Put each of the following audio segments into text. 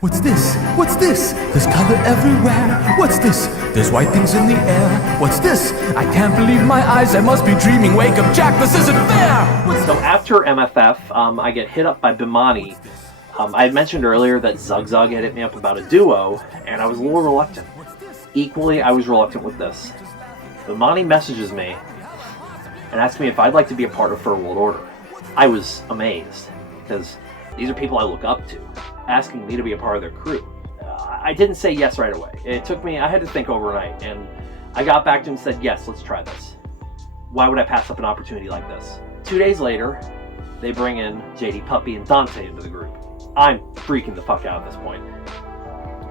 What's this? What's this? There's color everywhere. What's this? There's white things in the air. What's this? I can't believe my eyes. I must be dreaming. Wake up, Jack. This isn't fair. So after MFF, I get hit up by Bimani. I had mentioned earlier that Zug Zug had hit me up about a duo, and I was a little reluctant. Equally, I was reluctant with this. Bimani messages me and asks me if I'd like to be a part of For World Order. I was amazed, because these are people I look up to, asking me to be a part of their crew. I didn't say yes right away. It took me, I had to think overnight, and I got back to him and said, yes, let's try this. Why would I pass up an opportunity like this? 2 days later, they bring in JD Puppy and Dante into the group. I'm freaking the fuck out at this point.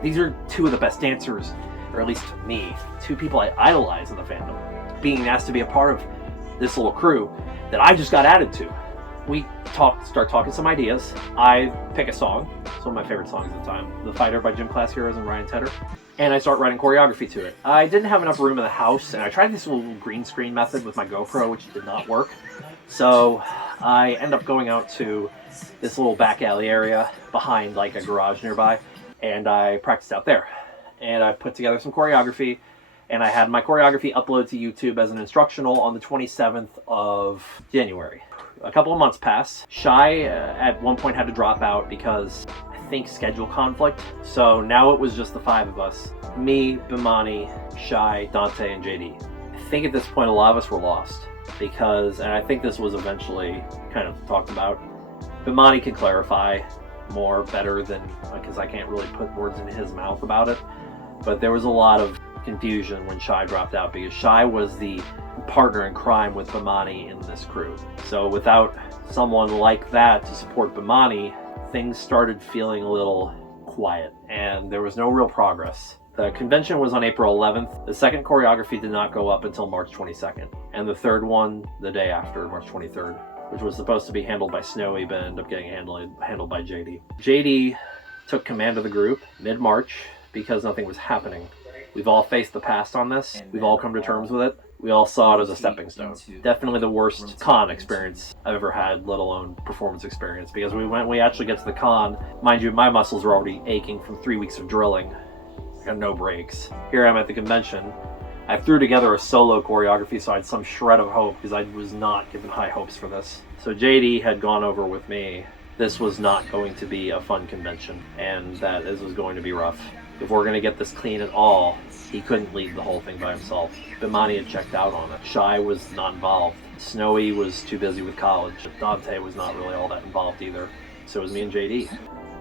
These are two of the best dancers, or at least to me, two people I idolize in the fandom. Being asked to be a part of this little crew that I just got added to. We start talking some ideas. I pick a song. It's one of my favorite songs at the time. The Fighter by Gym Class Heroes and Ryan Tedder. And I start writing choreography to it. I didn't have enough room in the house, and I tried this little green screen method with my GoPro, which did not work. So I end up going out to this little back alley area behind like a garage nearby, and I practiced out there. And I put together some choreography, and I had my choreography uploaded to YouTube as an instructional on the 27th of January. A couple of months passed. Shy at one point had to drop out because I think schedule conflict. So now it was just the five of us. Me, Bimani, Shy, Dante, and JD. I think at this point a lot of us were lost because, and I think this was eventually kind of talked about, Bimani can clarify more better than, because I can't really put words in his mouth about it. But there was a lot of confusion when Shy dropped out because Shy was the partner in crime with Bimani in this crew. So without someone like that to support Bimani, things started feeling a little quiet and there was no real progress. The convention was on April 11th. The second choreography did not go up until March 22nd. And the third one the day after, March 23rd, which was supposed to be handled by Snowy, but ended up getting handled by JD. JD took command of the group mid-March because nothing was happening. We've all faced the past on this. We've all come to terms with it. We all saw it as a stepping stone. Definitely the worst con experience I've ever had, let alone performance experience, because we actually get to the con, mind you, my muscles were already aching from 3 weeks of drilling. I got no breaks. Here I am at the convention. I threw together a solo choreography, so I had some shred of hope, because I was not given high hopes for this. So JD had gone over with me. This was not going to be a fun convention, and that this was going to be rough. If we're going to get this clean at all, he couldn't lead the whole thing by himself. Bimani had checked out on it. Shy was not involved. Snowy was too busy with college. Dante was not really all that involved either. So it was me and JD.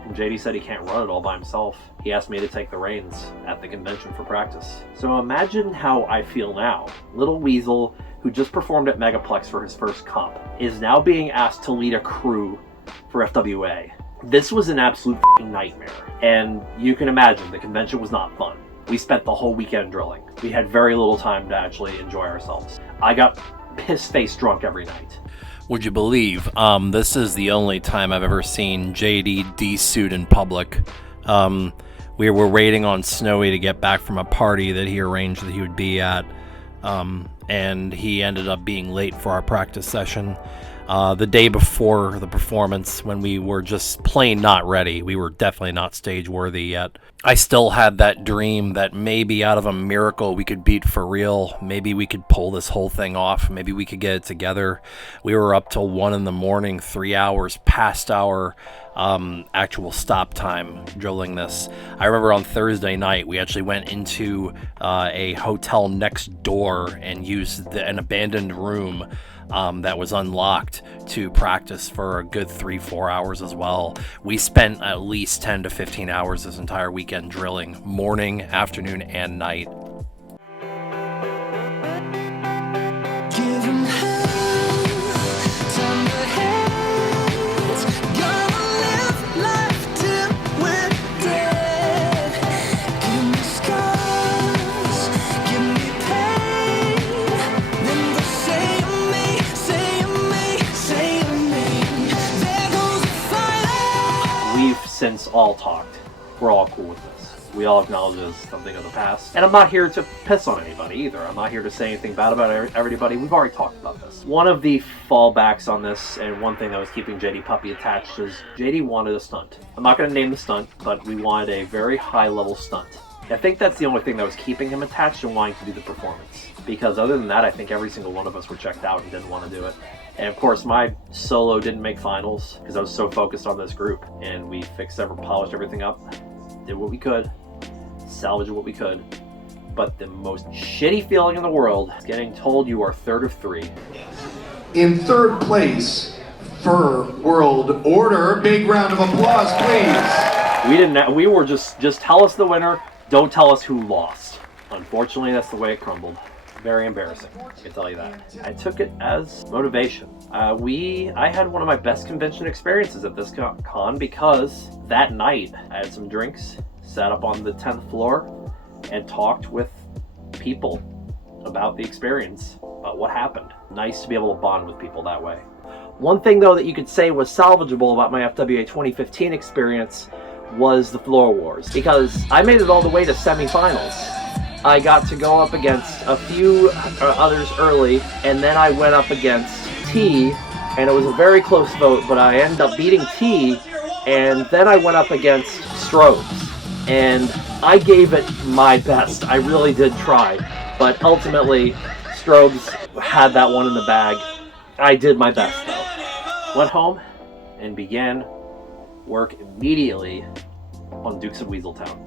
And JD said he can't run it all by himself. He asked me to take the reins at the convention for practice. So imagine how I feel now. Little Weasel, who just performed at Megaplex for his first comp, is now being asked to lead a crew for FWA. This was an absolute nightmare. And you can imagine the convention was not fun. We spent the whole weekend drilling. We had very little time to actually enjoy ourselves. I got piss-faced drunk every night. Would you believe, this is the only time I've ever seen JD de-suit in public. We were waiting on Snowy to get back from a party that he arranged that he would be at, and he ended up being late for our practice session. The day before the performance, when we were just plain not ready, we were definitely not stage worthy yet. I still had that dream that maybe out of a miracle we could beat For Real. Maybe we could pull this whole thing off. Maybe we could get it together. We were up till 1 a.m, 3 hours past our actual stop time drilling this. I remember on Thursday night we actually went into a hotel next door and used an abandoned room that was unlocked to practice for a good 3-4 hours as well. We spent at least 10 to 15 hours this entire weekend drilling, morning, afternoon, and night. Since all talked, we're all cool with this. We all acknowledge it as something of the past. And I'm not here to piss on anybody either. I'm not here to say anything bad about everybody. We've already talked about this. One of the fallbacks on this, and one thing that was keeping JD Puppy attached, is JD wanted a stunt. I'm not going to name the stunt, but we wanted a very high-level stunt. I think that's the only thing that was keeping him attached and wanting to do the performance. Because other than that, I think every single one of us were checked out and didn't want to do it. And of course, my solo didn't make finals because I was so focused on this group. And we polished everything up, did what we could, salvaged what we could. But the most shitty feeling in the world is getting told you are third of 3. In third place, for World Order. Big round of applause, please. We were just tell us the winner, don't tell us who lost. Unfortunately, that's the way it crumbled. Very embarrassing, I can tell you that. I took it as motivation. I had one of my best convention experiences at this con because that night I had some drinks, sat up on the 10th floor, and talked with people about the experience, about what happened. Nice to be able to bond with people that way. One thing though that you could say was salvageable about my FWA 2015 experience was the floor wars, because I made it all the way to semifinals. I got to go up against a few others early, and then I went up against T, and it was a very close vote, but I ended up beating T, and then I went up against Strobes, and I gave it my best. I really did try, but ultimately Strobes had that one in the bag. I did my best though. Went home and began work immediately on Dukes of Weaseltown.